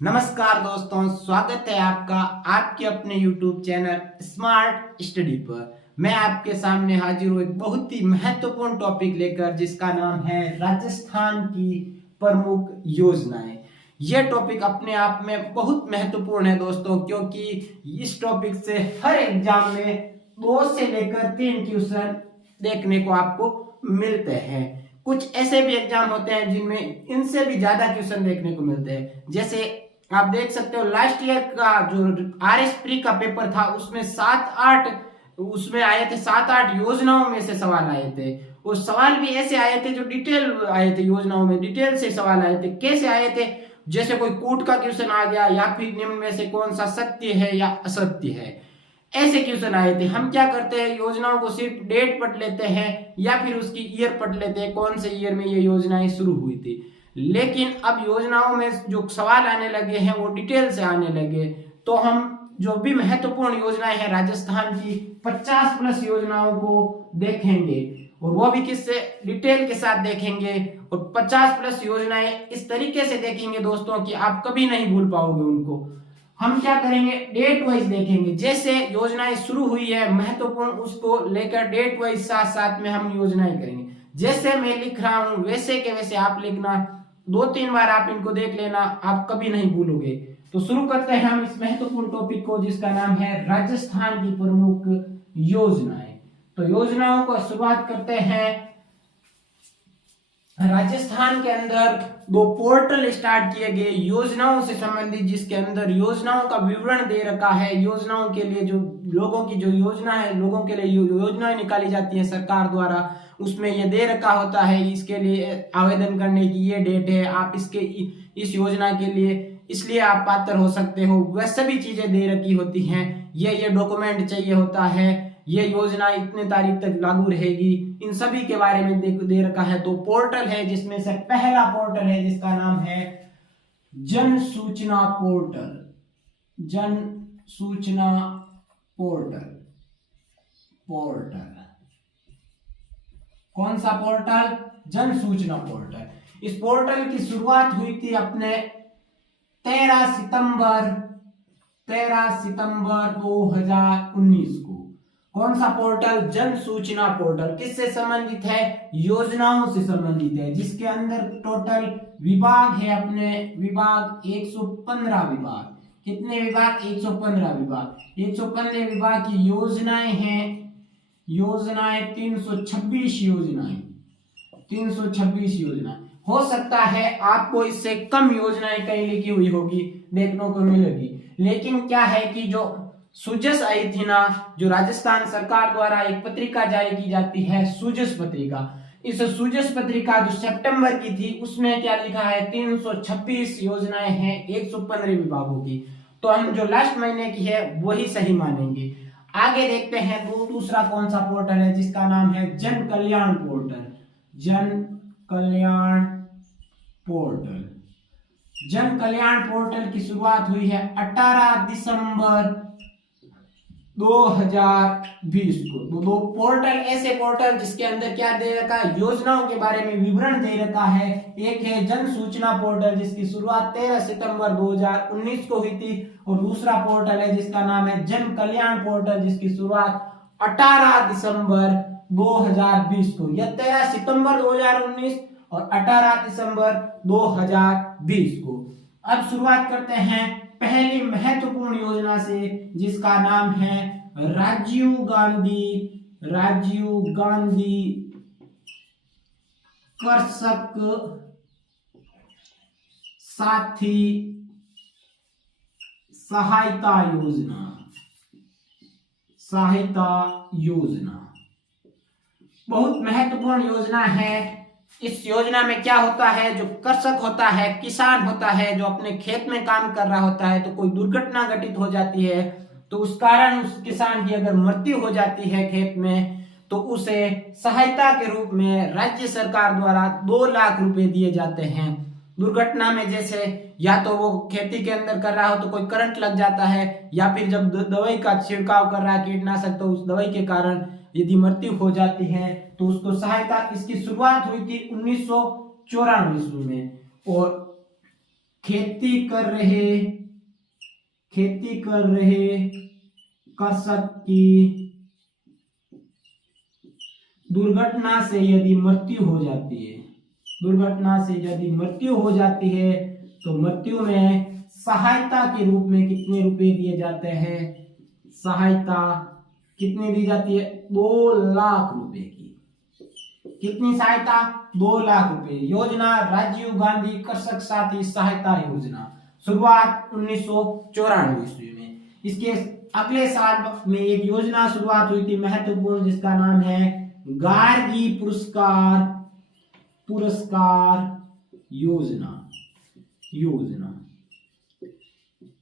नमस्कार दोस्तों, स्वागत है आपका आपके अपने YouTube चैनल स्मार्ट स्टडी पर। मैं आपके सामने हाजिर हूँ एक बहुत ही महत्वपूर्ण टॉपिक लेकर, जिसका नाम है राजस्थान की प्रमुख योजनाएं। यह टॉपिक अपने आप में बहुत महत्वपूर्ण है दोस्तों, क्योंकि इस टॉपिक से हर एग्जाम में 2 से लेकर 3 क्वेश्चन देखने को आपको मिलते हैं। कुछ ऐसे भी एग्जाम होते हैं जिनमें इनसे भी ज्यादा क्वेश्चन देखने को मिलते हैं। जैसे आप देख सकते हो, लास्ट ईयर का जो RS प्री का पेपर था उसमें 7-8 उसमें आए थे, 7-8 योजनाओं में से सवाल आए थे। और सवाल भी ऐसे आए थे जो डिटेल आए थे, योजनाओं में डिटेल से सवाल आए थे। कैसे आए थे? जैसे कोई कूट का क्वेश्चन आ गया, या फिर निम्न में से कौन सा सत्य है या असत्य है, ऐसे क्वेश्चन आए थे। हम क्या करते हैं, योजनाओं को सिर्फ डेट पढ़ लेते हैं या फिर उसकी ईयर पढ़ लेते हैं, कौन से ईयर में ये योजनाएं शुरू हुई थी। लेकिन अब योजनाओं में जो सवाल आने लगे हैं वो डिटेल से आने लगे, तो हम जो भी महत्वपूर्ण योजनाएं हैं राजस्थान की 50+ योजनाओं को देखेंगे, और वो भी किससे, डिटेल के साथ देखेंगे। और 50+ योजनाएं इस तरीके से देखेंगे दोस्तों कि आप कभी नहीं भूल पाओगे उनको। हम क्या करेंगे, डेट वाइज देखेंगे। जैसे योजनाएं शुरू हुई है महत्वपूर्ण, उसको लेकर डेट वाइज साथ साथ में हम योजनाएं करेंगे। जैसे मैं लिख रहा हूं वैसे के वैसे आप लिखना, 2-3 बार आप इनको देख लेना, आप कभी नहीं भूलोगे। तो शुरू करते हैं हम इस महत्वपूर्ण टॉपिक को, जिसका नाम है राजस्थान की प्रमुख योजनाएं। तो योजनाओं को शुरुआत करते हैं। राजस्थान के अंदर 2 पोर्टल स्टार्ट किए गए योजनाओं से संबंधित, जिसके अंदर योजनाओं का विवरण दे रखा है। योजनाओं के लिए जो लोगों की जो योजना है, लोगों के लिए योजनाएं निकाली जाती है सरकार द्वारा, उसमें ये दे रखा होता है इसके लिए आवेदन करने की ये डेट है, आप इसके इस योजना के लिए इसलिए आप पात्र हो सकते हो, वह सभी चीजें दे रखी होती हैं। ये डॉक्यूमेंट चाहिए होता है, ये योजना इतने तारीख तक लागू रहेगी, इन सभी के बारे में दे रखा है। तो पोर्टल है, जिसमें से पहला पोर्टल है जिसका नाम है जन सूचना पोर्टल। जन सूचना पोर्टल कौन सा पोर्टल? जन सूचना पोर्टल। इस पोर्टल की शुरुआत हुई थी अपने 13 सितंबर 2019 को। कौन सा पोर्टल? जन सूचना पोर्टल। किससे संबंधित है? योजनाओं से संबंधित है, जिसके अंदर टोटल विभाग है अपने, विभाग 115 विभाग। कितने विभाग? 115 विभाग। 115 विभाग की योजनाएं हैं, योजनाएं 326 योजनाएं। 326 योजनाएं। हो सकता है आपको इससे कम योजनाएं कहीं लिखी हुई होगी, देखने को मिलेगी। लेकिन क्या है कि जो सुजस आई थी ना, जो राजस्थान सरकार द्वारा एक पत्रिका जारी की जाती है, सुजस पत्रिका, इस सुजस पत्रिका जो सितंबर की थी, उसमें क्या लिखा है? 326 योजनाएं हैं 115 विभागों की। तो हम जो लास्ट महीने की है वही सही मानेंगे। आगे देखते हैं दूसरा कौन सा पोर्टल है, जिसका नाम है जन कल्याण पोर्टल। जन कल्याण पोर्टल। जन कल्याण पोर्टल की शुरुआत हुई है 18 दिसंबर 2020 को। तो 2 पोर्टल, ऐसे पोर्टल जिसके अंदर क्या दे रखा है? योजनाओं के बारे में विवरण दे रखा है। एक है जन सूचना पोर्टल, जिसकी शुरुआत 13 सितंबर 2019 को हुई थी, और दूसरा पोर्टल है जिसका नाम है जन कल्याण पोर्टल, जिसकी शुरुआत 18 दिसंबर 2020 को। यह 13 सितंबर 2019 और 18 दिसंबर 2020 को। अब शुरुआत करते हैं पहली महत्वपूर्ण योजना से, जिसका नाम है राजीव गांधी कृषक साथी सहायता योजना। बहुत महत्वपूर्ण योजना है। इस योजना में क्या होता है, जो कृषक होता है, किसान होता है, जो अपने खेत में काम कर रहा होता है, तो कोई दुर्घटना घटित हो जाती है, तो उस कारण उस किसान की अगर मृत्यु हो जाती है खेत में, तो उसे सहायता के रूप में राज्य सरकार द्वारा 2 लाख रुपए दिए जाते हैं। दुर्घटना में जैसे या तो वो खेती के अंदर कर रहा हो तो कोई करंट लग जाता है, या फिर जब दवाई का छिड़काव कर रहा है कीटनाशक, तो उस दवाई के कारण यदि मृत्यु हो जाती है तो उसको सहायता। इसकी शुरुआत हुई थी 1994 ईस्वी में, और खेती कर रहे कृषक की दुर्घटना से यदि मृत्यु हो जाती है, तो मृत्यु में सहायता के रूप में कितने रुपए दिए जाते हैं? सहायता कितनी दी जाती है? 2 लाख रुपए की। कितनी सहायता? 2 लाख रुपए। योजना राजीव गांधी कृषक साथी सहायता योजना, शुरुआत 1994 ईस्वी में। इसके अगले साल में एक योजना शुरुआत हुई थी महत्वपूर्ण, जिसका नाम है गार्गी पुरस्कार योजना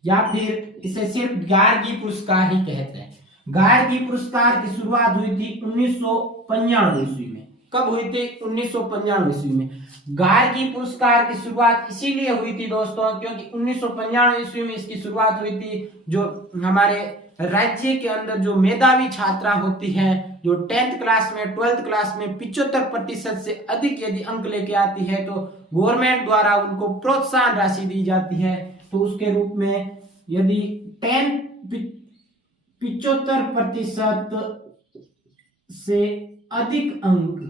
या फिर इसे सिर्फ गार्गी पुरस्कार ही कहते हैं। गार्गी पुरस्कार की शुरुआत हुई थी 1995 ईस्वी में। कब हुई थी? 1995 ईस्वी में। गार्गी पुरस्कार की शुरुआत इसीलिए हुई थी दोस्तों क्योंकि 1995 ईस्वी में इसकी शुरुआत हुई थी। जो हमारे राज्य के अंदर जो मेधावी छात्रा होती हैं, जो 10th क्लास में 12th क्लास में 75% से अधिक यदि अंक लेके आती है तो गवर्नमेंट द्वारा उनको प्रोत्साहन राशि दी जाती है। तो उसके रूप में यदि 75% से अधिक अंक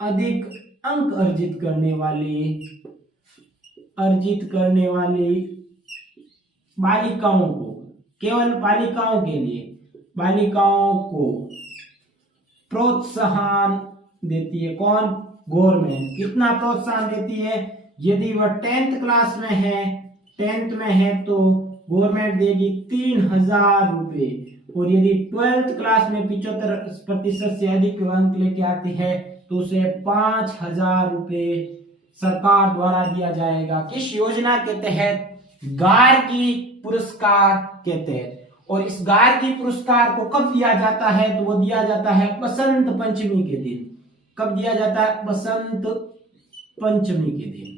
अर्जित करने वाली बालिकाओं को, केवल बालिकाओं के लिए, बालिकाओं को प्रोत्साहन देती है। कौन? गवर्नमेंट। कितना प्रोत्साहन देती है? यदि वह 10th क्लास में है, 10th में है तो गवर्नमेंट देगी 3000 रुपए, और यदि 12th क्लास में 75% से अधिक अंक लेके आती है तो उसे 5000 रुपए सरकार द्वारा दिया जाएगा। किस योजना के तहत? गार्गी पुरस्कार के तहत। और इस गार्गी पुरस्कार को कब दिया जाता है? तो वो दिया जाता है बसंत पंचमी के दिन। कब दिया जाता है? बसंत पंचमी के दिन।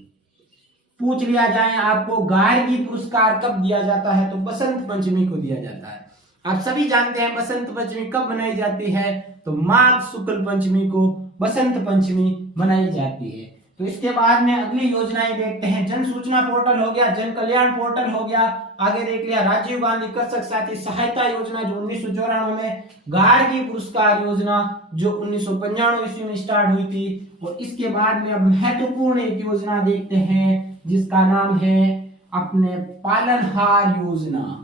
पूछ लिया जाए आपको गार्गी पुरस्कार कब दिया जाता है, तो बसंत पंचमी को दिया जाता है। आप सभी जानते हैं बसंत पंचमी कब मनाई जाती है, तो माघ शुक्ल पंचमी को बसंत पंचमी मनाई जाती है। तो इसके बाद में अगली योजनाएं देखते हैं। जन सूचना पोर्टल हो गया, जन कल्याण पोर्टल हो गया, आगे देख लिया राजीव गांधी कृषक साथी सहायता योजना जो 1994 में, गार्गी पुरस्कार योजना जो 1995 ईस्वी में स्टार्ट हुई थी। और इसके बाद में अब महत्वपूर्ण एक योजना देखते हैं जिसका नाम है अपने पालनहार योजना।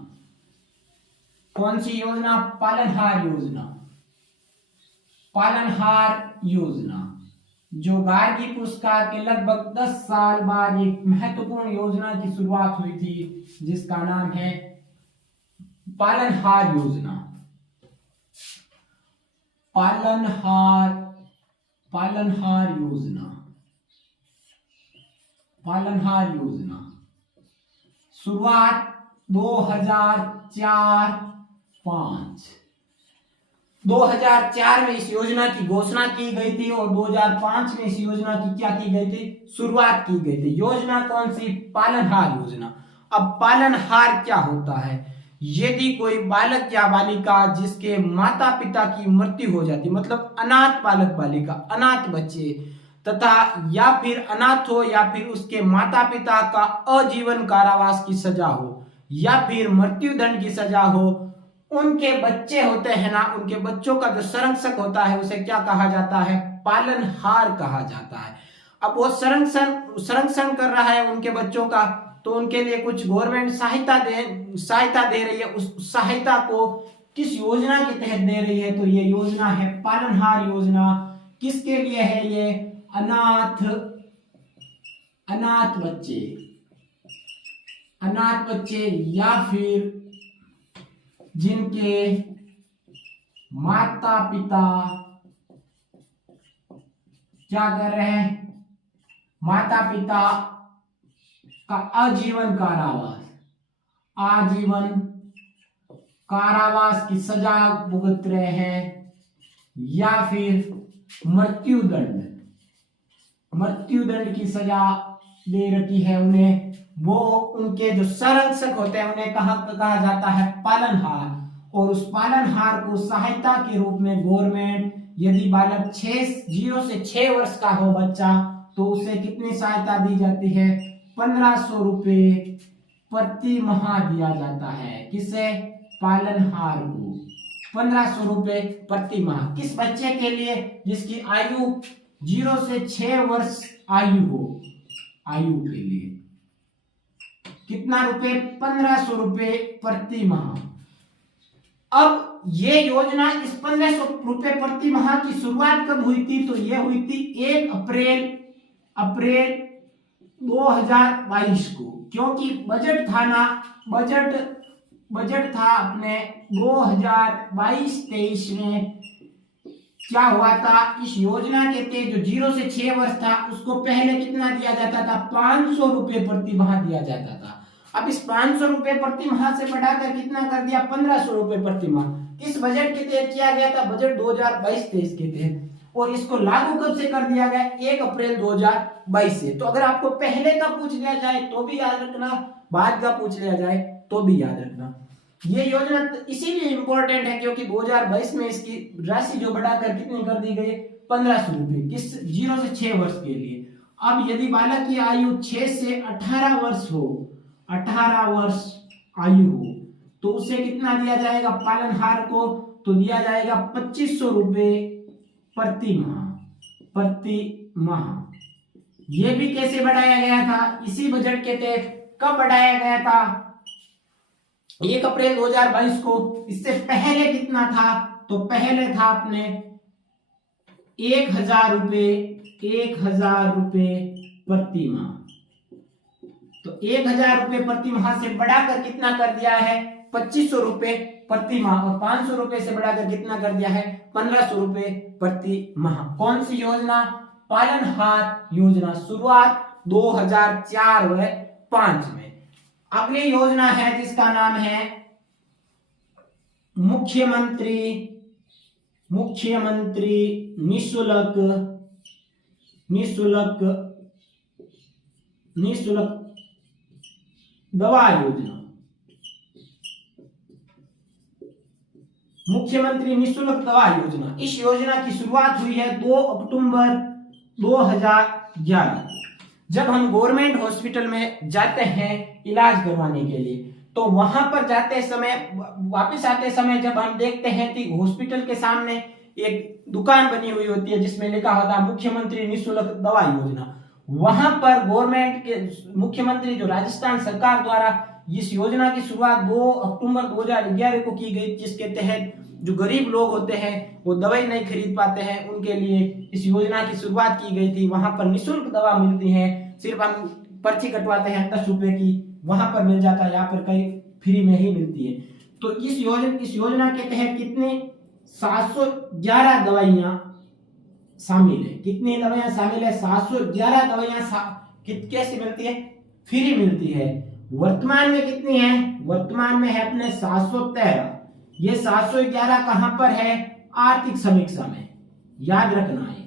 कौन सी योजना? पालनहार योजना जो गार्गी पुरस्कार के लगभग 10 साल बाद एक महत्वपूर्ण योजना की शुरुआत हुई थी जिसका नाम है पालनहार योजना। पालनहार योजना शुरुआत 2004 में इस योजना की घोषणा की गई थी और 2005 में इस योजना की क्या की गई थी? शुरुआत की गई थी। योजना कौन सी? पालनहार योजना। अब पालनहार क्या होता है? यदि कोई बालक या बालिका जिसके माता पिता की मृत्यु हो जाती, मतलब अनाथ बालक बालिका, अनाथ बच्चे, तथा या फिर अनाथ हो या फिर उसके माता पिता का आजीवन कारावास की सजा हो या फिर मृत्यु दंड की सजा हो, उनके बच्चे होते हैं ना, उनके बच्चों का जो संरक्षक होता है उसे क्या कहा जाता है? पालनहार कहा जाता है। अब वो संरक्षण कर रहा है उनके बच्चों का, तो उनके लिए कुछ गवर्नमेंट सहायता दे रही है। उस सहायता को किस योजना के तहत दे रही है? तो ये योजना है पालनहार योजना। किसके लिए है ये? अनाथ बच्चे या फिर जिनके माता पिता क्या कर रहे हैं? माता पिता का आजीवन कारावास की सजा भुगत रहे हैं या फिर मृत्यु दंड की सजा दे रखी है उन्हें, वो उनके जो संरक्षक होते हैं उन्हें कहा जाता है पालनहार। और उस पालनहार को सहायता के रूप में गवर्नमेंट, यदि बालक 0 से 6 वर्ष का हो बच्चा, तो उसे कितनी सहायता दी जाती है? 1500 रुपए प्रति माह दिया जाता है। किसे? पालनहार को 1500 रुपए प्रति माह। किस बच्चे के लिए? जिसकी आयु 0 से 6 वर्ष आयु हो, आयु के लिए कितना रुपए? 1500 रुपए प्रति माह। अब ये योजना, इस 1500 रुपए प्रति माह की शुरुआत कब हुई थी? तो ये हुई थी 1 अप्रैल 2022 को, क्योंकि बजट था ना, बजट था अपने 2022-23 में। क्या हुआ था? इस योजना के तहत जो 0 से 6 वर्ष था उसको पहले कितना दिया जाता था? 500 रुपए प्रति माह दिया जाता था। अब इस 500 रुपए प्रति माह से बढ़ाकर कितना कर दिया? 1500 रुपए प्रति माह। किस बजट के तहत किया गया था? बजट 2022-23 के तहत। और इसको लागू कब से कर दिया गया? 1 अप्रैल 2022 से। तो अगर आपको पहले का पूछ लिया जाए तो भी याद रखना, बाद का पूछ लिया जाए तो भी याद रखना। ये योजना इसीलिए इंपॉर्टेंट है क्योंकि 2022 में इसकी राशि जो बढ़ाकर कितनी कर दी गई? 1500 रुपए। किस? 0 से 6 वर्ष के लिए। अब यदि बालक की आयु 6 से 18 वर्ष हो, 18 वर्ष आयु हो, तो उसे कितना दिया जाएगा? पालनहार को तो दिया जाएगा 2500 रुपए प्रति माह। यह भी कैसे बढ़ाया गया था? इसी बजट के तहत। कब बढ़ाया गया था? 1 अप्रैल 2022 को। इससे पहले कितना था? तो पहले था अपने 1000 रुपए प्रति माह। तो 1000 रुपए प्रति माह से बढ़ाकर कितना कर दिया है? 2500 रुपए प्रति माह। और 500 रुपए से बढ़ाकर कितना कर दिया है? 1500 रुपए प्रति माह। कौन सी योजना? पालनहार योजना। शुरुआत 2004 व 5 में। अगली योजना है जिसका नाम है मुख्यमंत्री निःशुल्क दवा योजना। मुख्यमंत्री निःशुल्क दवा योजना। इस योजना की शुरुआत हुई है 2 अक्टूबर 2011 को। जब हम गवर्नमेंट हॉस्पिटल में जाते हैं इलाज करवाने के लिए, तो वहां पर जाते समय, वापस आते समय जब हम देखते हैं कि हॉस्पिटल के सामने एक दुकान बनी हुई होती है जिसमें लिखा होता है मुख्यमंत्री निःशुल्क दवा योजना। वहां पर गवर्नमेंट के मुख्यमंत्री जो राजस्थान सरकार द्वारा इस योजना की शुरुआत 2 अक्टूबर 2011 को की गई, जिसके तहत जो गरीब लोग होते हैं वो दवाई नहीं खरीद पाते हैं, उनके लिए इस योजना की शुरुआत की गई थी। वहां पर निःशुल्क दवा मिलती है, सिर्फ हम पर्ची कटवाते हैं 10 रुपए की, वहां पर मिल जाता है, यहाँ पर कहीं फ्री में ही मिलती है। तो इस योजना के तहत कितने? 711 दवाइयां शामिल है। कितनी दवाइयां शामिल है? 711 दवाइयां कैसे मिलती है? फ्री मिलती है। वर्तमान में कितनी है? वर्तमान में है अपने 713। ये 711 कहां पर है? आर्थिक समीक्षा में। याद रखना है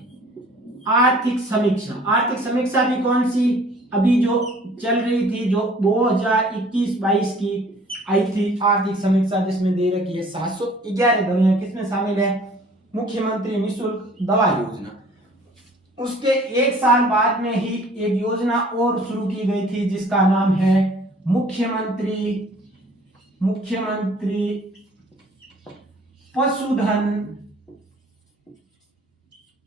आर्थिक समीक्षा भी कौन सी? अभी जो चल रही थी, जो 2021-22 की आई थी आर्थिक समीक्षा, जिसमें दे रखी है 711 दवाइयां किसमें शामिल है? मुख्यमंत्री निःशुल्क दवा योजना। उसके 1 साल बाद में ही एक योजना और शुरू की गई थी जिसका नाम है मुख्यमंत्री पशुधन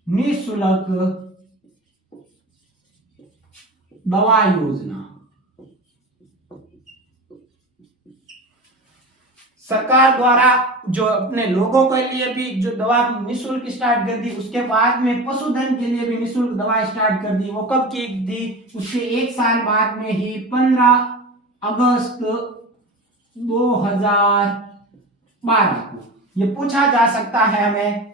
निःशुल्क दवा योजना। सरकार द्वारा जो अपने लोगों के लिए भी जो दवा निःशुल्क स्टार्ट कर दी, उसके बाद में पशुधन के लिए भी निःशुल्क दवा स्टार्ट कर दी। वो कब की थी? उसके 1 साल बाद में ही 15 अगस्त 2012 को। ये पूछा जा सकता है हमें।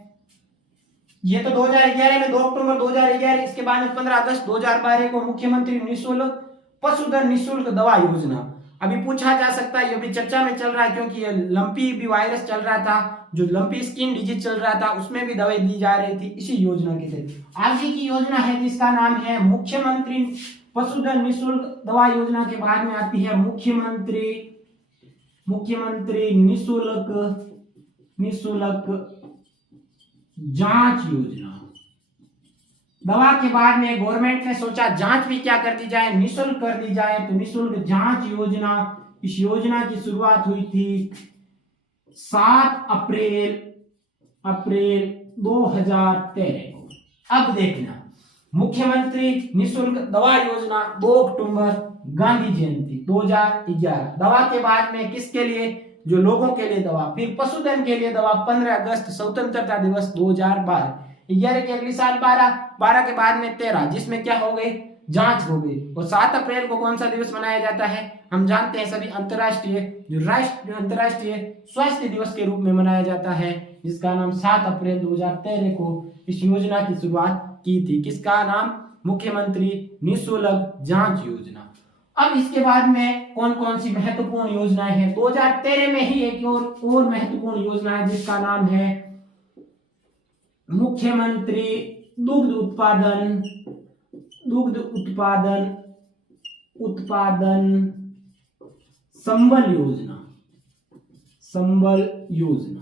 ये तो 2011 में 2 अक्टूबर 2011, इसके बाद में 15 अगस्त 2012 को मुख्यमंत्री निःशुल्क पशुधन निःशुल्क दवा योजना। अभी पूछा जा सकता है, ये भी चर्चा में चल रहा है क्योंकि ये लंपी भी वायरस चल रहा था, जो लंपी स्किन डिजीज चल रहा था, उसमें भी दवाई दी जा रही थी इसी योजना के तहत। आगे की योजना है जिसका नाम है मुख्यमंत्री पशुधन निःशुल्क दवा योजना। के बाद में आती है मुख्यमंत्री निःशुल्क जांच योजना। दवा के बाद में गवर्नमेंट ने सोचा जांच भी क्या कर दी जाए, निःशुल्क कर दी जाए। तो निःशुल्क जांच योजना, इस योजना की शुरुआत हुई थी 7 अप्रैल 2013 को। अब देखना, मुख्यमंत्री निःशुल्क दवा योजना 2 अक्टूबर गांधी जयंती 2011। दवा के बाद में किसके लिए, जो लोगों के लिए दवा। फिर पशुधन के लिए दवा 15 अगस्त स्वतंत्रता दिवस 2012। 11 के अगले साल 12 के बाद में 13, जिसमें क्या हो गई, जांच हो गई। और 7 अप्रैल को कौन सा दिवस मनाया जाता है, हम जानते हैं सभी, अंतरराष्ट्रीय स्वास्थ्य दिवस के रूप में मनाया जाता है, जिसका नाम 7 अप्रैल 2013 को इस योजना की शुरुआत की थी। किसका नाम, मुख्यमंत्री निःशुल्क जांच योजना। अब इसके बाद में कौन कौन सी महत्वपूर्ण योजनाएं हैं, 2013 में ही एक और महत्वपूर्ण योजना है, जिसका नाम है मुख्यमंत्री दुग्ध उत्पादन संबल योजना।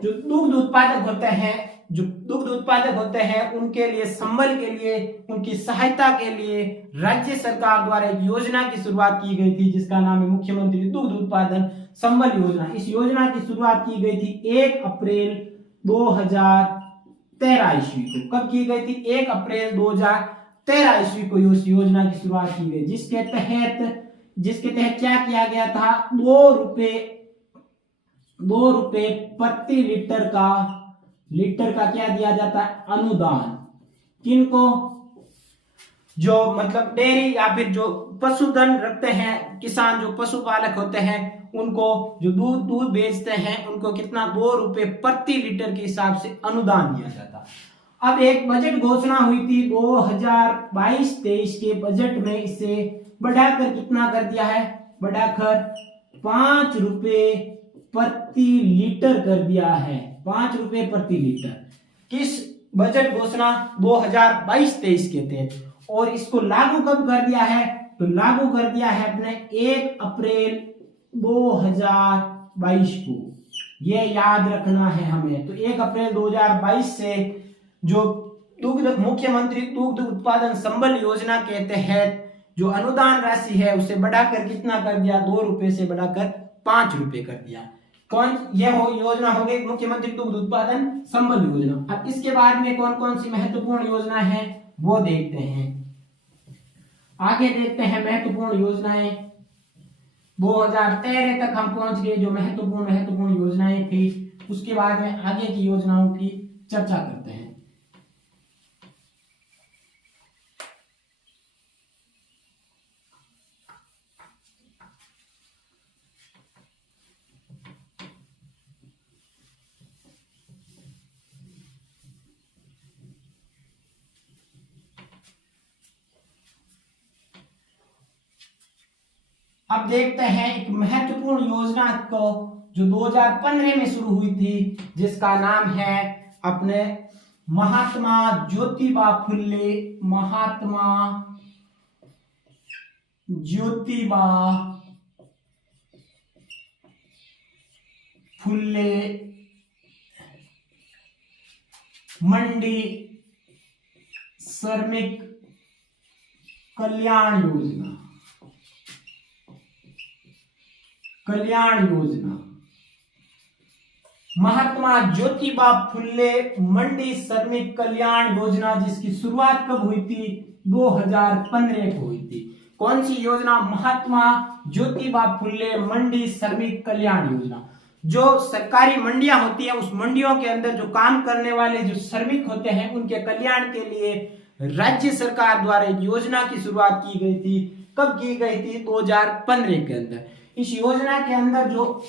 जो दुग्ध उत्पादक होते हैं उनके लिए, संबल के लिए, उनकी सहायता के लिए राज्य सरकार द्वारा एक योजना की शुरुआत की गई थी, जिसका नाम है मुख्यमंत्री दुग्ध उत्पादन संबल योजना। इस योजना की शुरुआत की गई थी 1 अप्रैल 2013 ईस्वी को। कब की गई थी, 1 अप्रैल 2013 ईस्वी को इस योजना की शुरुआत की गई, जिसके तहत क्या किया गया था, 2 रुपए प्रति लीटर का क्या दिया जाता है, अनुदान। किनको, जो मतलब डेयरी या फिर जो पशुधन रखते हैं किसान, जो पशुपालक होते हैं, उनको जो दूध बेचते हैं, उनको कितना, 2 रुपए प्रति लीटर के हिसाब से अनुदान दिया जाता। अब एक बजट घोषणा हुई थी 2022-23 के बजट में, इसे बढ़ाकर कितना कर दिया है, बढ़ाकर 5 रुपए प्रति लीटर कर दिया है, 5 रुपए प्रति लीटर। किस बजट घोषणा, 2022-23 के तहत। और इसको लागू कब कर दिया है, तो लागू कर दिया है अपने 1 अप्रैल 2022 को। ये याद रखना है हमें। तो 1 अप्रैल 2022 से जो मुख्यमंत्री दुग्ध उत्पादन संबल योजना के तहत जो अनुदान राशि है उसे बढ़ाकर कितना कर दिया, 2 रुपए से बढ़ाकर 5 रुपए कर दिया। कौन, यह योजना हो गई मुख्यमंत्री दुग्ध उत्पादन संबल योजना। अब इसके बाद में कौन कौन सी महत्वपूर्ण योजना है वो देखते हैं। आगे देखते हैं महत्वपूर्ण योजनाएं। 2013 तक हम पहुंच गए, जो महत्वपूर्ण योजनाएं थी। उसके बाद में आगे की योजनाओं की चर्चा करते हैं। अब देखते हैं एक महत्वपूर्ण योजना को, जो 2015 में शुरू हुई थी, जिसका नाम है अपने महात्मा ज्योतिबा फुल्ले मंडी श्रमिक कल्याण योजना। महात्मा ज्योतिबा फुल्ले मंडी श्रमिक कल्याण योजना, जिसकी शुरुआत कब हुई थी, 2015 को हुई थी। कौन सी योजना, महात्मा ज्योतिबा फुल्ले मंडी श्रमिक कल्याण योजना। जो सरकारी मंडियां होती है, उस मंडियों के अंदर जो काम करने वाले जो श्रमिक होते हैं, उनके कल्याण के लिए राज्य सरकार द्वारा एक योजना की शुरुआत की गई थी। कब की गई थी, 2015 के अंदर। इस योजना के अंदर जो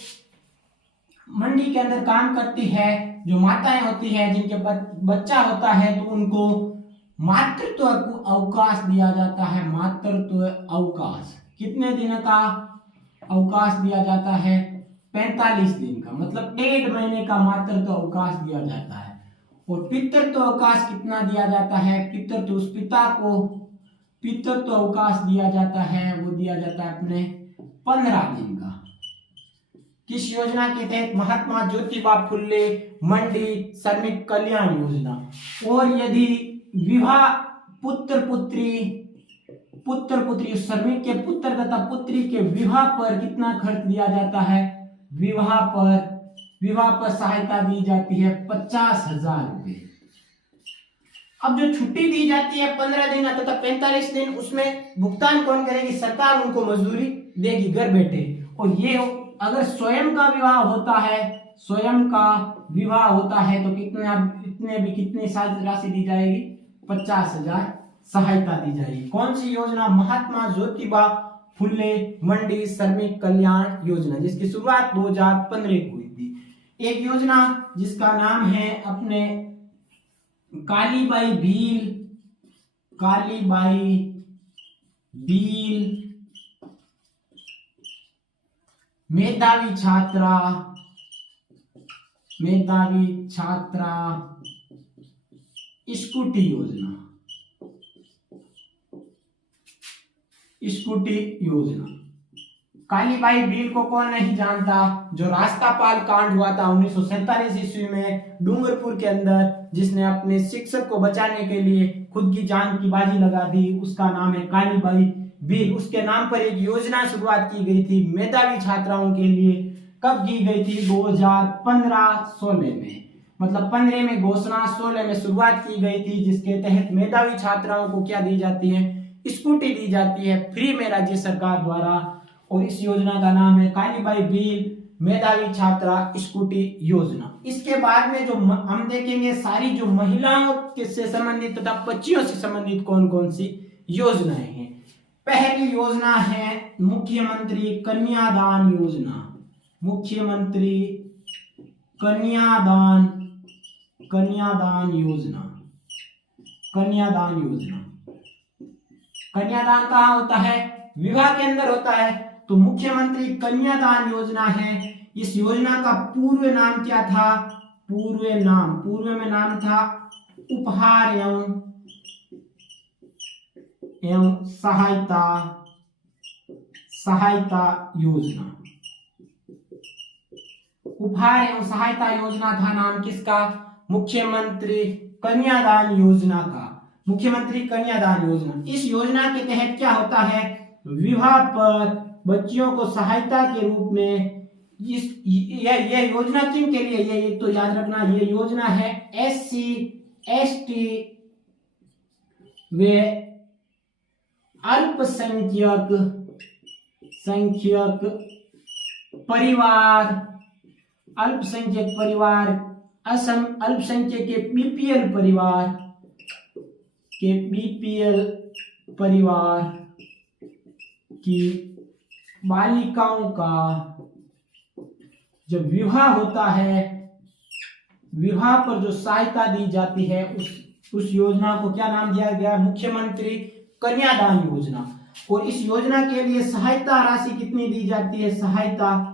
मंडी के अंदर काम करती है, जो माताएं होती हैं, जिनके बच्चा होता है, तो उनको मातृत्व अवकाश दिया जाता है। मातृत्व अवकाश कितने दिन का अवकाश दिया जाता है, 45 दिन का, मतलब 1.5 महीने का मातृत्व अवकाश दिया जाता है। और पितृत्व अवकाश कितना दिया जाता है, पितृत्व, उस पिता को पितृत्व अवकाश दिया जाता है, वो दिया जाता है अपने 15 दिन का। किस योजना के तहत? महात्मा ज्योतिबा फुल्ले मंडी श्रमिक कल्याण योजना। और यदि विवाह पुत्र पुत्री श्रमिक के पुत्र तथा पुत्री के विवाह पर कितना खर्च दिया जाता है? विवाह पर सहायता दी जाती है 50,000 रुपए। अब जो छुट्टी दी जाती है 15 दिन तथा 45 दिन, उसमें भुगतान कौन करेगी? सरकार उनको मजदूरी देगी घर बैठे। और ये अगर स्वयं का विवाह होता है तो कितनी राशि दी जाएगी? 50,000 सहायता दी जाएगी। कौन सी योजना? महात्मा ज्योतिबा फुल्ले मंडी श्रमिक कल्याण योजना, जिसकी शुरुआत 2015 को हुई थी। एक योजना जिसका नाम है अपने कालीबाई भील मेधावी छात्रा स्कूटी योजना। कालीबाई भील को कौन नहीं जानता, जो रास्तापाल कांड हुआ था 1947 ईस्वी में डूंगरपुर के अंदर, जिसने अपने शिक्षक को बचाने के लिए खुद की जान की बाजी लगा दी, उसका नाम है कालीबाई भील। उसके नाम पर एक योजना शुरुआत की गई थी मेधावी छात्राओं के लिए। कब की गई थी? 2015-16 में, मतलब 15 में घोषणा, 16 में शुरुआत की गई थी, जिसके तहत मेधावी छात्राओं को क्या दी जाती है? स्कूटी दी जाती है फ्री में राज्य सरकार द्वारा। और इस योजना का नाम है कालीबाई भील मेधावी छात्रा स्कूटी योजना। इसके बाद में जो हम देखेंगे सारी जो महिलाओं से संबंधित तथा बच्चियों से संबंधित कौन कौन सी योजनाएं हैं। पहली योजना है मुख्यमंत्री कन्यादान योजना। कन्यादान कहाँ होता है? विवाह के अंदर होता है। तो मुख्यमंत्री कन्यादान योजना है। इस योजना का पूर्व नाम क्या था? पूर्व में नाम था उपहार एवं सहायता योजना। उपहार एवं सहायता योजना था नाम किसका? मुख्यमंत्री कन्यादान योजना का। मुख्यमंत्री कन्यादान योजना। इस योजना के तहत क्या होता है? विवाह पर बच्चियों को सहायता के रूप में यह योजना किन के लिए? ये तो याद रखना, ये योजना है SC ST वे अल्पसंख्यक परिवार, अल्पसंख्यक के BPL परिवार की बालिकाओं का जब विवाह होता है, विवाह पर जो सहायता दी जाती है, उस योजना को क्या नाम दिया गया? मुख्यमंत्री कन्यादान योजना। और इस योजना के लिए सहायता राशि कितनी दी जाती है? सहायता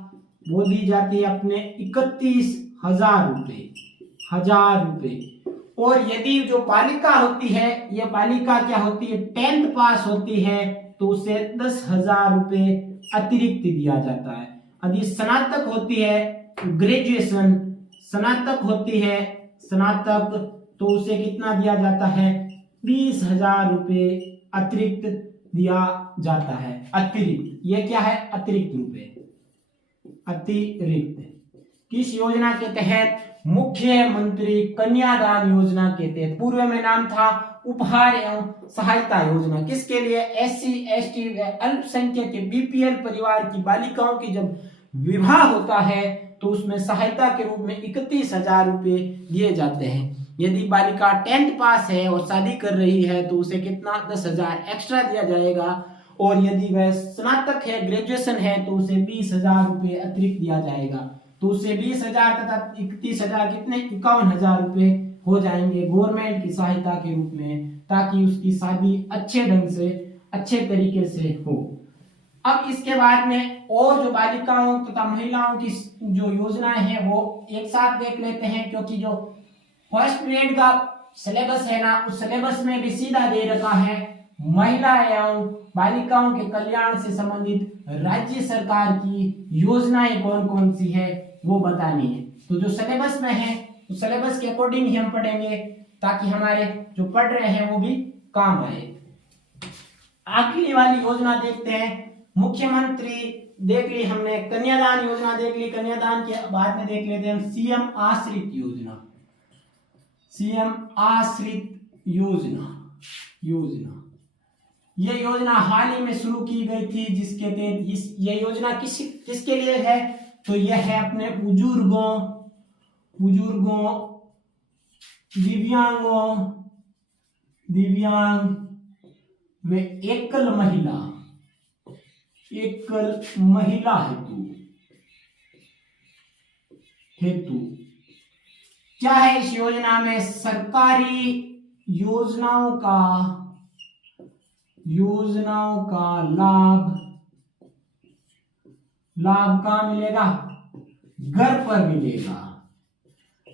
वो दी जाती है अपने 31,000 रुपए। और यदि जो बालिका होती है, ये बालिका क्या होती है? 10th पास होती है, तो उसे 10,000 रुपए अतिरिक्त दिया जाता है। यदि स्नातक होती है, ग्रेजुएशन स्नातक, तो उसे कितना दिया जाता है? 20,000 रुपए अतिरिक्त दिया जाता है। अतिरिक्त, ये क्या है? अतिरिक्त रुपए। किस योजना के तहत? मुख्यमंत्री कन्यादान योजना के तहत। पूर्व में नाम था उपहार एवं सहायता योजना। किसके लिए? SC ST अल्पसंख्यक के BPL परिवार की बालिकाओं की जब विवाह होता है तो उसमें सहायता के रूप में 31,000 रुपए दिए जाते हैं। यदि बालिका 10th पास है और शादी कर रही है तो उसे कितना? 10,000 एक्स्ट्रा दिया जाएगा। और यदि वह स्नातक है, ग्रेजुएशन है, तो उसे 20,000 रुपए अतिरिक्त दिया जाएगा। तो उससे 20,000 तथा 31,000 कितने? 51,000 रुपए हो जाएंगे गवर्नमेंट की सहायता के रूप में, ताकि उसकी शादी अच्छे ढंग से, अच्छे तरीके से हो। अब इसके बाद में और जो बालिकाओं तथा महिलाओं की जो योजनाएं हैं वो एक साथ देख लेते हैं, क्योंकि जो फर्स्ट ग्रेड का सिलेबस है ना, उस सिलेबस में भी सीधा दे रखा है महिला एवं बालिकाओं के कल्याण से संबंधित राज्य सरकार की योजनाएं कौन कौन सी है वो बतानी है। तो जो सिलेबस में है तो सिलेबस के अकॉर्डिंग ही हम पढ़ेंगे ताकि हमारे जो पढ़ रहे हैं वो भी काम आए। आखिरी वाली योजना देखते हैं, मुख्यमंत्री देख ली हमने, कन्यादान योजना देख ली, कन्यादान के बाद में देख लेते हैं सीएम आश्रित योजना। सीएम आश्रित योजना ये योजना हाल ही में शुरू की गई थी, जिसके तहत ये योजना किसके लिए है तो यह है अपने बुजुर्गों, दिव्यांग व एकल महिला हेतु क्या है इस योजना में, सरकारी योजनाओं का लाभ कहाँ मिलेगा, घर पर मिलेगा।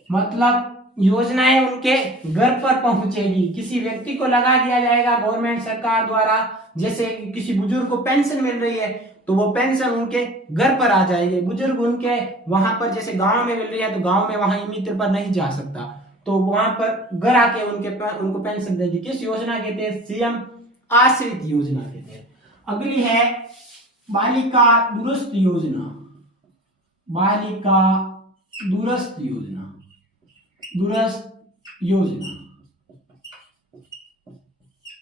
मतलब योजनाएं उनके घर पर पहुंचेगी, किसी व्यक्ति को लगा दिया जाएगा गवर्नमेंट सरकार द्वारा, जैसे किसी बुजुर्ग को पेंशन मिल रही है तो वो पेंशन उनके घर पर आ जाएगी। बुजुर्ग उनके वहां पर जैसे गांव में मिल रही है तो गांव में वहां मित्र पर नहीं जा सकता तो वहां पर घर आके उनको पेंशन देगी। किस योजना के तहत, सीएम आश्रित योजना के तहत। अगली है बालिका दुरुस्त योजना।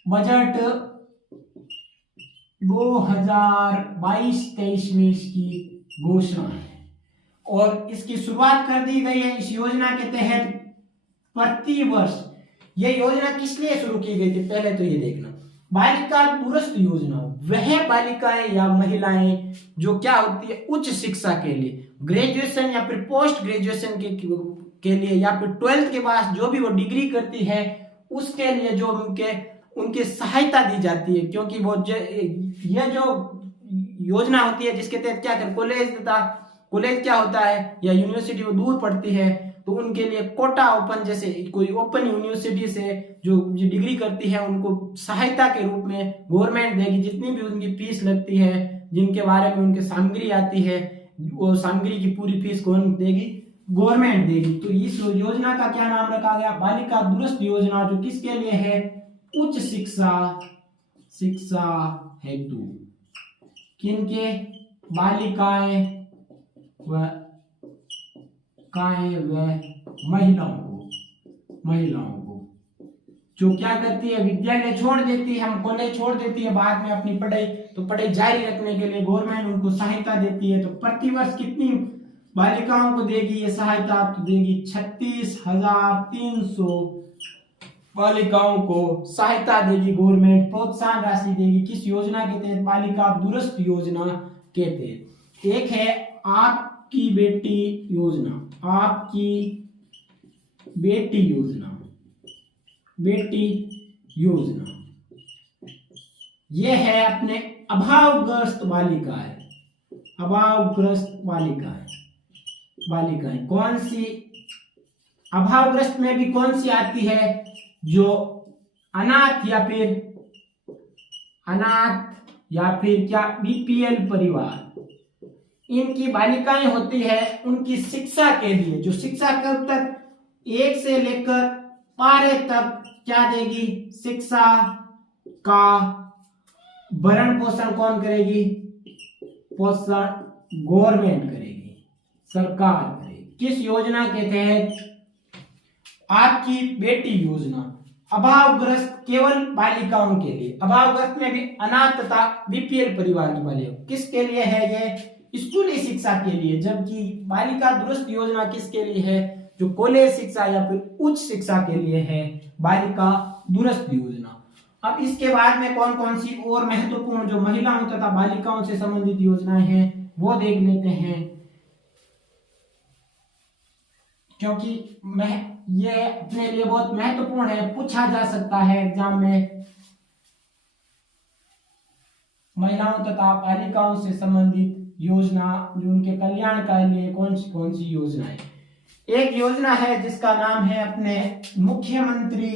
बजट 2022-23 में इसकी घोषणा है और इसकी शुरुआत कर दी गई है। इस योजना के तहत प्रति वर्ष, यह योजना किस लिए शुरू की गई थी पहले तो ये देखना। बालिका दुरुस्त योजना वह बालिकाएं या महिलाएं जो क्या होती है उच्च शिक्षा के लिए, ग्रेजुएशन या फिर पोस्ट ग्रेजुएशन के लिए या फिर 12th के बाद जो भी वो डिग्री करती है उसके लिए जो उनके सहायता दी जाती है, क्योंकि वो यह जो योजना होती है जिसके तहत क्या कर कॉलेज क्या होता है या यूनिवर्सिटी वो दूर पड़ती है तो उनके लिए कोटा ओपन, जैसे कोई ओपन यूनिवर्सिटी से जो डिग्री करती है उनको सहायता के रूप में गवर्नमेंट देगी। जितनी भी उनकी फीस लगती है, जिनके बारे में उनके सामग्री आती है, वो सामग्री की पूरी फीस कौन देगी, गवर्नमेंट देगी। तो इस योजना का क्या नाम रखा गया, बालिका दुरुस्त योजना, जो किसके लिए है, उच्च शिक्षा हेतु। किनके, बालिकाएं व महिलाओं को जो क्या करती है, विद्यालय छोड़ देती है, हम कॉलेज छोड़ देती है बाद में अपनी पढ़ाई, तो पढ़ाई जारी रखने के लिए गवर्नमेंट उनको सहायता देती है। तो प्रतिवर्ष कितनी बालिकाओं को देगी ये सहायता, तो देगी 36,300 बालिकाओं को सहायता देगी गवर्नमेंट, प्रोत्साहन राशि देगी। किस योजना के तहत, बालिका दुरुस्त योजना के तहत। एक है आपकी बेटी योजना, यह है अपने अभावग्रस्त बालिकाएं। कौन सी अभावग्रस्त में भी कौन सी आती है, जो अनाथ या फिर क्या बीपीएल परिवार, इनकी बालिकाएं होती है, उनकी शिक्षा के लिए, जो शिक्षा कब तक, 1 से लेकर 12 तक क्या देगी, शिक्षा का भरण पोषण कौन करेगी, पोषण गवर्नमेंट करेगी, सरकार करेगी। किस योजना के तहत, आपकी बेटी योजना, अभावग्रस्त केवल बालिकाओं के लिए, अभावग्रस्त में भी अनाथ तथा बीपीएल परिवार की बालिकाओं, किसके लिए है ये, स्कूली शिक्षा के लिए। जबकि बालिका दुरुस्त योजना किसके लिए है, जो कॉलेज शिक्षा या फिर उच्च शिक्षा के लिए है बालिका दुरुस्त योजना। अब इसके बाद में कौन कौन सी और महत्वपूर्ण जो महिलाओं तथा बालिकाओं से संबंधित योजनाएं हैं वो देख लेते हैं, क्योंकि ये अपने लिए बहुत महत्वपूर्ण है, पूछा जा सकता है एग्जाम में। महिलाओं तथा बालिकाओं से संबंधित योजना, जो उनके कल्याण के लिए कौन सी योजनाएं। एक योजना है जिसका नाम है अपने मुख्यमंत्री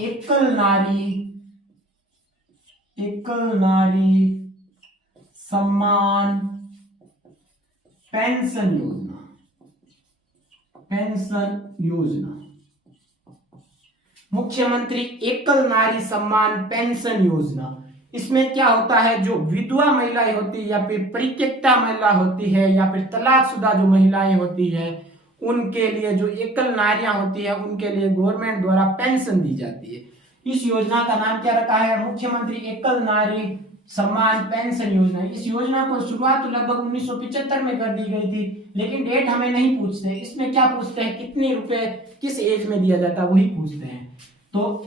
एकल नारी सम्मान पेंशन योजना। मुख्यमंत्री एकल नारी सम्मान पेंशन योजना। इसमें क्या होता है, जो विधवा महिलाएं होती है या फिर परित्यक्ता महिला होती है या फिर तलाकशुदा जो महिलाएं होती है, उनके लिए, जो एकल नारियां होती है, उनके लिए गवर्नमेंट द्वारा पेंशन दी जाती है। इस योजना का नाम क्या रखा है, मुख्यमंत्री एकल नारी सम्मान पेंशन योजना। इस योजना को शुरुआत तो लगभग 1975 में कर दी गई थी, लेकिन डेट हमें नहीं पूछते। इसमें क्या पूछते हैं, कितने रुपए किस एज में दिया जाता है, वही पूछते हैं। तो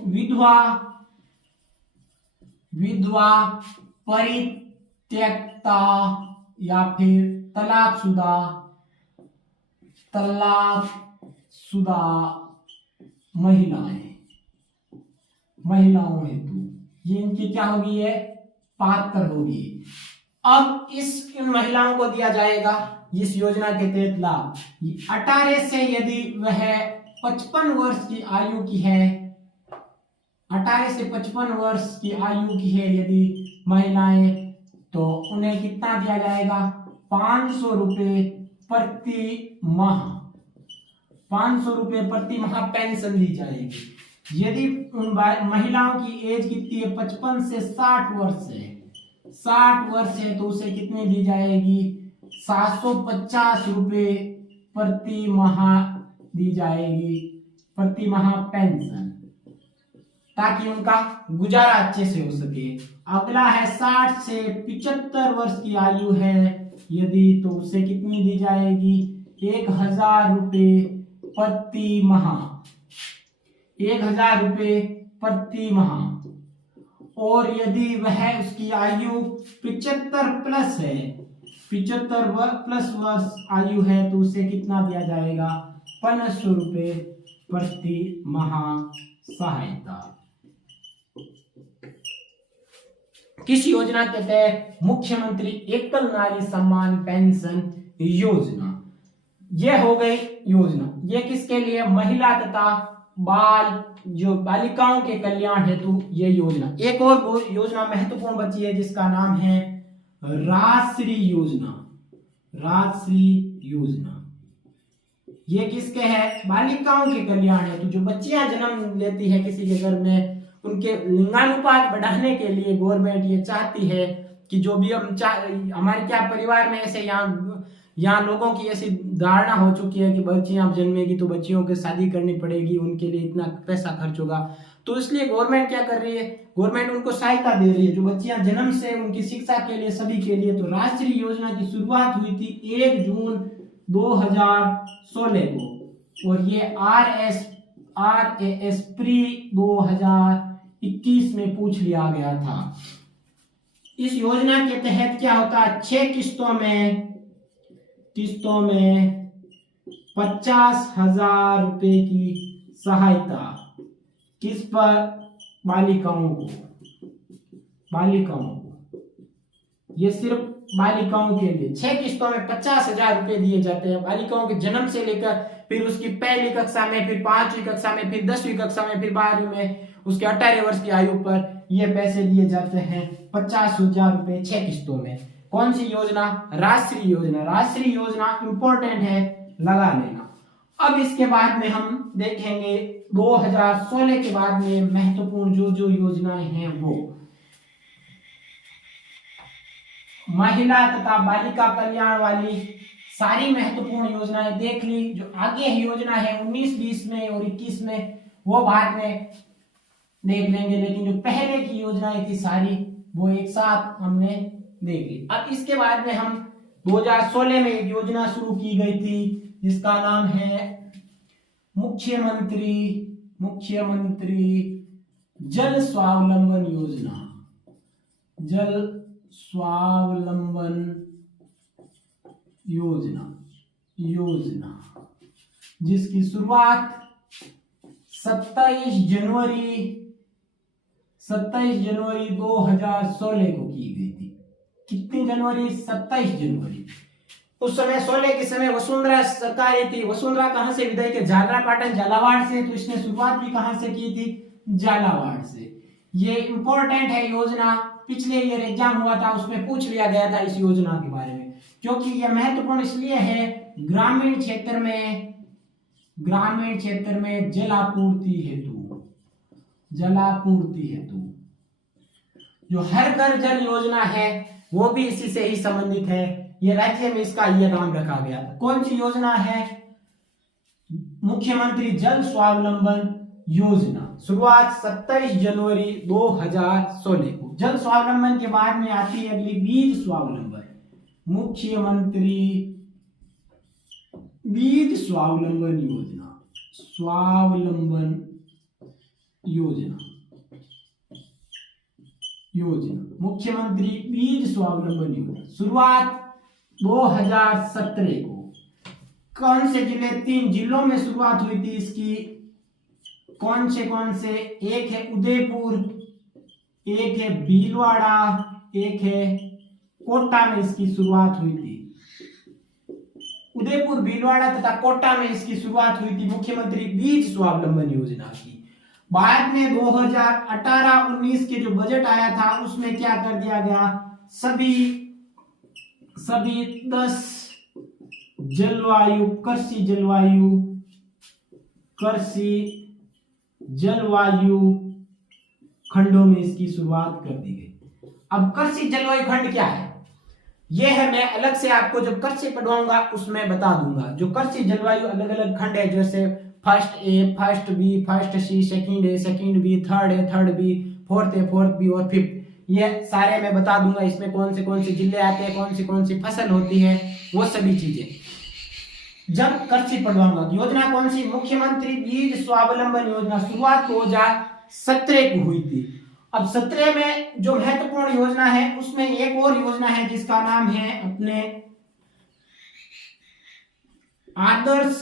विधवा परित्यक्ता या फिर तलाकशुदा महिलाओं हेतु ये इनकी क्या होगी, ये पात्र होगी। अब इन महिलाओं को दिया जाएगा इस योजना के तहत लाभ। 18 से यदि वह 55 वर्ष की आयु की है, 18 से 55 वर्ष की आयु की है यदि महिलाएं, तो उन्हें कितना दिया जाएगा, 500 रुपए प्रति माह, 500 रुपए प्रति माह पेंशन दी जाएगी। यदि उन महिलाओं की एज कितनी है, 55 से 60 वर्ष है, 60 वर्ष है, तो उसे कितनी दी जाएगी, 750 रुपए प्रति माह दी जाएगी, प्रति माह पेंशन, ताकि उनका गुजारा अच्छे से हो सके। अगला है 60 से 75 वर्ष की आयु है यदि, तो उसे कितनी दी जाएगी, 1000 रुपए प्रति माह, 1000 रुपए प्रति माह। और यदि वह उसकी आयु 75 प्लस है, 75 प्लस वर्ष आयु है, तो उसे कितना दिया जाएगा, 500 रुपए प्रति माह सहायता। किस योजना के तहत, मुख्यमंत्री एकल नारी सम्मान पेंशन योजना। यह हो गई योजना। ये किसके लिए, महिला तथा बालिकाओं के कल्याण हेतु ये योजना। एक और योजना महत्वपूर्ण बची है जिसका नाम है राजश्री योजना। राजश्री योजना ये किसके है, बालिकाओं के कल्याण हेतु। जो बच्चियां जन्म लेती है किसी के घर में, उनके लिंगानुपात बढ़ाने के लिए गवर्नमेंट ये चाहती है कि जो भी हमारे क्या परिवार में ऐसे यहाँ लोगों की ऐसी धारणा हो चुकी है कि बच्चियां जन्मेगी तो बच्चियों की शादी करनी पड़ेगी, उनके लिए इतना पैसा खर्च होगा। तो इसलिए गवर्नमेंट क्या कर रही है, गवर्नमेंट उनको सहायता दे रही है, जो बच्चियां जन्म से उनकी शिक्षा के लिए, सभी के लिए। तो राष्ट्रीय योजना की शुरुआत हुई थी 1 जून 2016 को, और ये RAS प्री 2021 में पूछ लिया गया था। इस योजना के तहत क्या होता है, 6 किस्तों में 50,000 रुपए की सहायता। किस पर, बालिकाओं को। ये सिर्फ बालिकाओं के लिए 6 किस्तों में 50,000 रुपए दिए जाते हैं। बालिकाओं के जन्म से लेकर फिर उसकी पहली कक्षा में, फिर 5वीं कक्षा में, फिर 10वीं कक्षा में, फिर 12वीं में, उसके 18 वर्ष की आयु पर ये पैसे दिए जाते हैं 50,000 रुपए 6 किस्तों में। कौन सी योजना, राष्ट्रीय योजना। राष्ट्रीय योजना इंपॉर्टेंट है, लगा लेना। अब इसके बाद में हम देखेंगे 2016 के बाद में महत्वपूर्ण जो योजनाएं हैं, वो महिला तथा बालिका कल्याण वाली सारी महत्वपूर्ण योजनाएं देख ली। जो आगे योजना है 19, 20 में और 21 में, वो बाद में देख लेंगे, लेकिन जो पहले की योजनाएं थी सारी, वो एक साथ हमने देख ली। अब इसके बाद में हम 2016 में एक योजना शुरू की गई थी जिसका नाम है मुख्यमंत्री जल स्वावलंबन योजना। जल स्वावलंबन योजना जिसकी शुरुआत 27 जनवरी 2016 को की गई थी। कितनी जनवरी, 27 जनवरी। उस समय 16 के समय वसुंधरा सरकार थी। वसुंधरा कहां से विदाई के, झालरा पाटन झालावाड़ से। तो इसने शुरुआत भी कहां से की थी, झालावाड़ से। ये इंपॉर्टेंट है योजना, पिछले ईयर एग्जाम हुआ था उसमें पूछ लिया गया था इस योजना के बारे में, क्योंकि यह महत्वपूर्ण इसलिए है ग्रामीण क्षेत्र में जलापूर्ति हेतु जो हर घर जल योजना है वो भी इसी से ही संबंधित है। ये राज्य में इसका ये नाम रखा गया था। कौन सी योजना है? मुख्यमंत्री जल स्वावलंबन योजना। शुरुआत 27 जनवरी 2016 को। जल स्वावलंबन के बाद में आती है अगली बीज स्वावलंबन। मुख्यमंत्री बीज स्वावलंबन योजना मुख्यमंत्री बीज स्वावलंबन योजना। शुरुआत 2017 को। कौन से जिले? 3 जिलों में शुरुआत हुई थी इसकी। कौन से? एक है उदयपुर, एक है भीलवाड़ा, एक है कोटा में इसकी शुरुआत हुई थी। उदयपुर, भीलवाड़ा तथा कोटा में इसकी शुरुआत हुई थी मुख्यमंत्री बीज स्वावलंबन योजना की। बाद में 2018-19 के जो बजट आया था उसमें क्या कर दिया गया? सभी 10 जलवायु खंडों में इसकी शुरुआत कर दी गई। अब कृषि जलवायु खंड क्या है? यह है, मैं अलग से आपको जब कृषि पढ़वाऊंगा उसमें बता दूंगा। जो कृषि जलवायु अलग अलग खंड है, जैसे first A, first B, first C, second A, second B, third A, third B, fourth A, fourth B और फिफ्थ, ये सारे मैं बता दूंगा। इसमें कौन से जिले आते हैं, कौन सी फसल होती है, वो सभी चीजें जब कृषि पढ़वाऊंगा। योजना कौन सी? मुख्यमंत्री बीज स्वावलंबन योजना। शुरुआत 2017 को हुई थी। अब 17 में जो महत्वपूर्ण योजना है उसमें एक और योजना है जिसका नाम है अपने आदर्श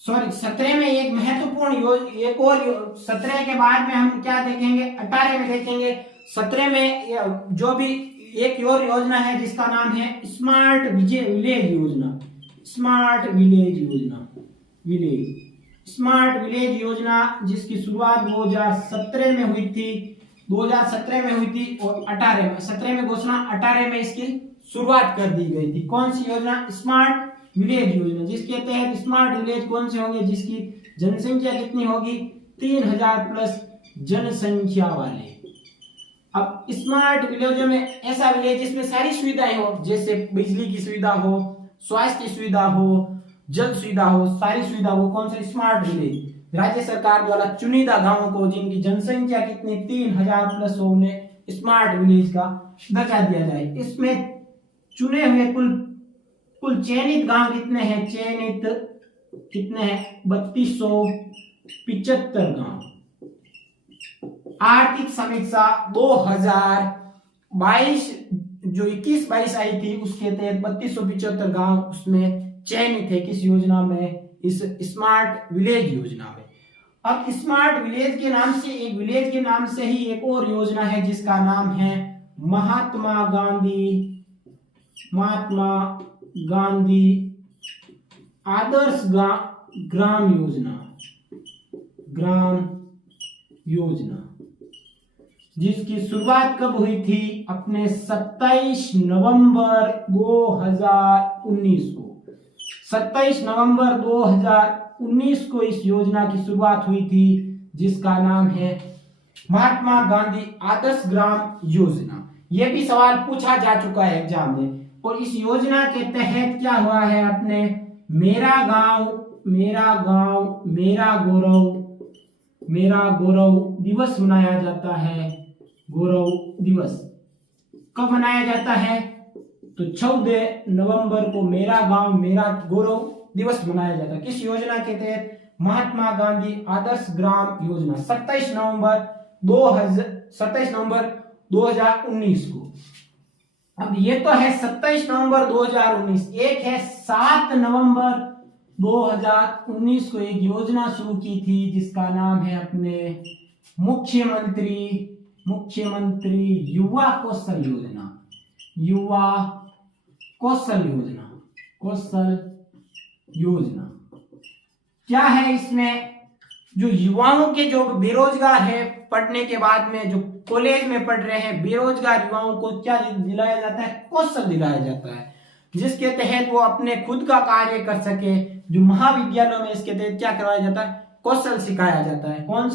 17 में एक महत्वपूर्ण एक और 17 के बाद में हम क्या देखेंगे? 18 में देखेंगे। 17 में जो भी एक और योजना है जिसका नाम है स्मार्ट विलेज योजना। स्मार्ट विलेज योजना जिसकी शुरुआत 2017 में हुई थी। 2017 में हुई थी और 17 में घोषणा, 18 में इसकी शुरुआत कर दी गई थी। कौन सी योजना? स्मार्ट विलेज योजना, जिसके तहत स्मार्ट विलेज कौन से होंगे? जिसकी जनसंख्या कितनी होगी? 3000 प्लस जनसंख्या वाले। अब स्मार्ट विलेजों में ऐसा विलेज जिसमें सारी सुविधाएं हो, जैसे बिजली की सुविधा हो, स्वास्थ्य सुविधा हो, जल सुविधा हो, सारी सुविधा हो। कौन से? Smart village. राज्य सरकार द्वारा चुनिंदा गांवों को जिनकी जनसंख्या कितनी 3000 प्लस हो उन्हें स्मार्ट विलेज का दर्जा दिया जाए। इसमें चुने हुए कुल चयनित गांव कितने हैं? कितने हैं? 3275 गांव। आर्थिक समीक्षा 2022 जो 21-22 आई थी उसके तहत 3275 गांव उसमें चयनित है। किस योजना में? इस स्मार्ट विलेज योजना में। अब स्मार्ट विलेज के नाम से ही एक और योजना है जिसका नाम है महात्मा गांधी आदर्श ग्राम योजना, जिसकी शुरुआत कब हुई थी? अपने 27 नवंबर 2019 को। 27 नवंबर 2019 को इस योजना की शुरुआत हुई थी जिसका नाम है महात्मा गांधी आदर्श ग्राम योजना। यह भी सवाल पूछा जा चुका है एग्जाम में। और इस योजना के तहत क्या हुआ है? अपने मेरा गांव मेरा गौरव दिवस मनाया जाता है। गौरव दिवस कब मनाया जाता है? तो 14 नवंबर को मेरा गांव मेरा गौरव दिवस मनाया जाता है। किस योजना के तहत? महात्मा गांधी आदर्श ग्राम योजना। 27 नवंबर 2019 को। अब ये तो है 27 नवंबर 2019। एक है 7 नवंबर 2019 को एक योजना शुरू की थी जिसका नाम है अपने मुख्यमंत्री युवा कौशल योजना। क्या है इसमें? जो युवाओं के जो बेरोजगार है, पढ़ने के बाद में जो कॉलेज में पढ़ रहे हैं बेरोजगार युवाओं को क्या दिलाया जाता है, कौशल दिलाया जाता है, जिसके तहत वो अपने खुद का कार्य कर सके। जो महाविद्यालयों में इसके तहत क्या करवाया जाता है, कौशल सिखाया जाता है। कौन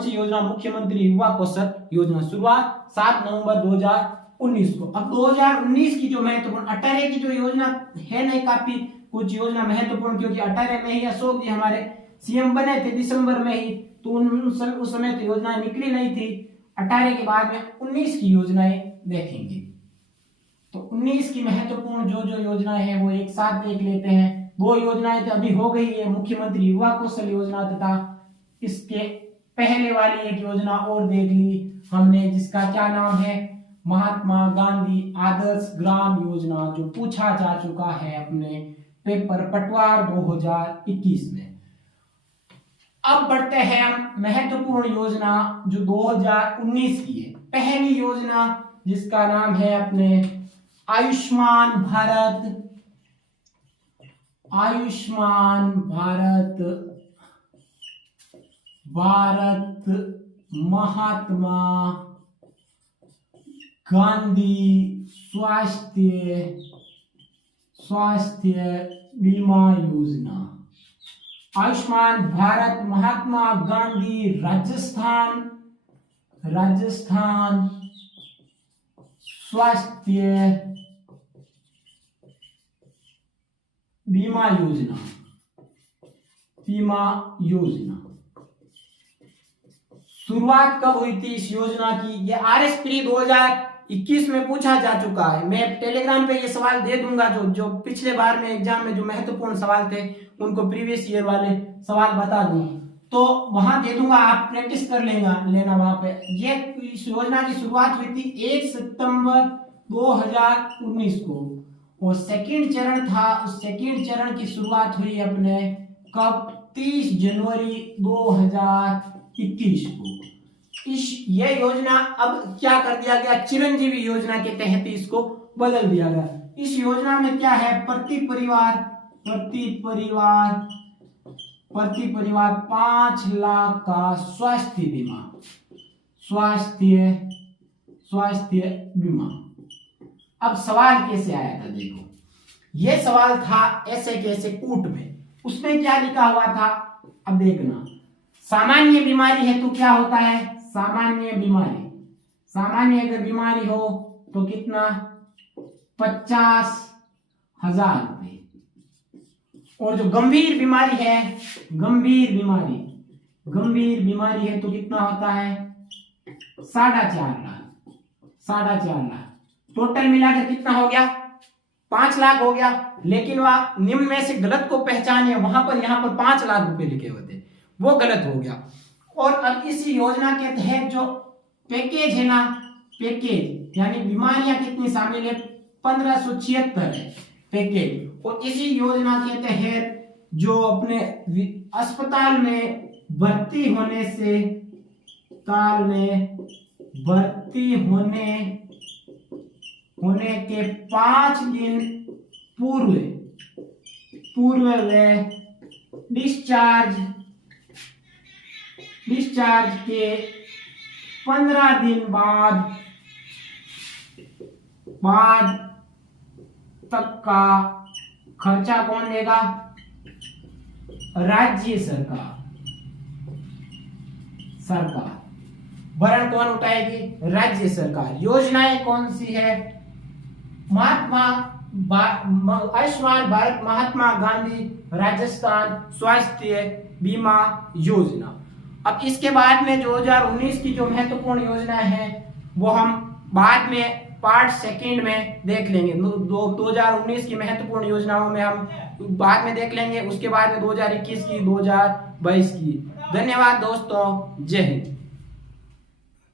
सी योजना, मुख्यमंत्री युवा कौशल योजना, शुरुआत 7 नवंबर 2019 को। अब 2019 की जो महत्वपूर्ण 18 की जो योजना है नहीं, काफी कुछ योजना महत्वपूर्ण, क्योंकि 18 में ही अशोक जी हमारे सीएम बने थे दिसंबर में ही, तो उस समय तो योजनाएं निकली नहीं थी। 18 के बाद में 19 की योजनाएं देखेंगे। तो 19 की महत्वपूर्ण जो योजनाएं हैं वो एक साथ देख लेते हैं। वो योजनाएं तो अभी हो गई है, मुख्यमंत्री युवा कौशल योजना, तथा इसके पहले वाली एक योजना और देख ली हमने, जिसका क्या नाम है, महात्मा गांधी आदर्श ग्राम योजना, जो पूछा जा चुका है अपने पेपर पटवार 2021 में। अब बढ़ते हैं हम महत्वपूर्ण योजना जो 2019 की है। पहली योजना जिसका नाम है अपने आयुष्मान भारत, महात्मा गांधी स्वास्थ्य बीमा योजना। आयुष्मान भारत महात्मा गांधी राजस्थान स्वास्थ्य बीमा योजना। शुरुआत कब हुई थी इस योजना की? ये आरएस प्री 2021 में पूछा जा चुका है। मैं टेलीग्राम पे ये सवाल दे दूंगा, जो पिछले बार में एग्जाम में जो महत्वपूर्ण सवाल थे उनको प्रीवियस ईयर वाले सवाल बता दूं, तो वहां दे दूंगा, आप प्रैक्टिस कर लेना वहां पे। ये इस योजना की शुरुआत हुई थी 1 सितंबर 2019 को, और सेकंड चरण था, उस सेकंड चरण की शुरुआत हुई अपने कब, 30 जनवरी 2021 को। ये योजना अब क्या कर दिया गया, चिरंजीवी योजना के तहत इसको बदल दिया गया। इस योजना में क्या है, प्रति परिवार 5 लाख का स्वास्थ्य बीमा। अब सवाल कैसे आया था, देखो, ये सवाल था ऐसे कैसे कूट में, उसमें क्या लिखा हुआ था, अब देखना। सामान्य बीमारी है तो क्या होता है, सामान्य अगर बीमारी हो तो कितना, 50,000 रुपए। और जो गंभीर बीमारी है, गंभीर बीमारी है तो कितना होता है, 4.5 लाख। टोटल मिलाकर कितना हो गया, 5 लाख हो गया। लेकिन वह निम्न में से गलत को पहचाने, वहां पर यहाँ पर 5 लाख रुपए लिखे हुए थे, वो गलत हो गया। और अब इस योजना के तहत जो पैकेज है ना, पैकेज यानी बीमारियां कितनी शामिल है, 1576 है पैकेज। और इसी योजना के तहत जो अपने अस्पताल में भर्ती होने के 5 दिन पूर्व वे डिस्चार्ज के 15 दिन बाद तक का खर्चा कौन देगा, राज्य सरकार। भरण कौन उठाएगी, राज्य सरकार। योजनाएं कौन सी है, आयुष्मान भारत महात्मा गांधी राजस्थान स्वास्थ्य बीमा योजना। अब इसके बाद में 2019 की जो महत्वपूर्ण योजना है वो हम बाद में पार्ट सेकंड में देख लेंगे। 2019 की महत्वपूर्ण योजनाओं में हम बाद में देख लेंगे, उसके बाद में 2021 की, 2022 की। धन्यवाद दोस्तों, जय हिंद।